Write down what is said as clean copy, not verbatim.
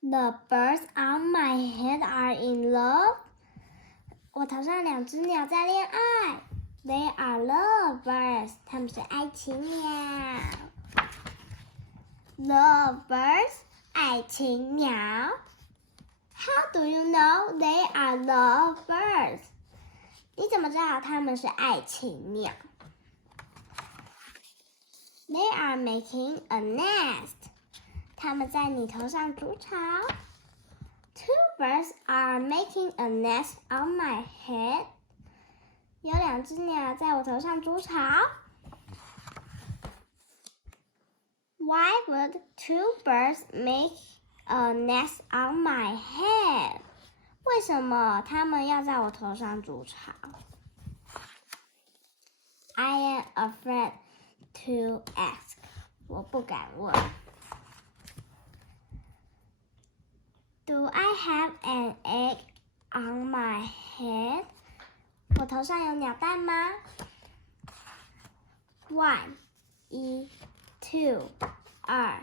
The birds on my head are in love. 我头上2只鸟在恋爱。They are love birds. 它们是爱情鸟。Love birds. 爱情鸟。How do you know they are love birds? 你怎么知道它们是爱情鸟？ They are making a nest. 它们在你头上筑巢。Two birds are making a nest on my head. 有2只鸟在我头上筑巢。Why would 2 birds make a nest on my head? 为什么它们要在我头上筑巢？ I am afraid to ask. 我不敢问。Do I have an egg on my head? 我头上有鸟蛋吗？ 1, 2, 2, 3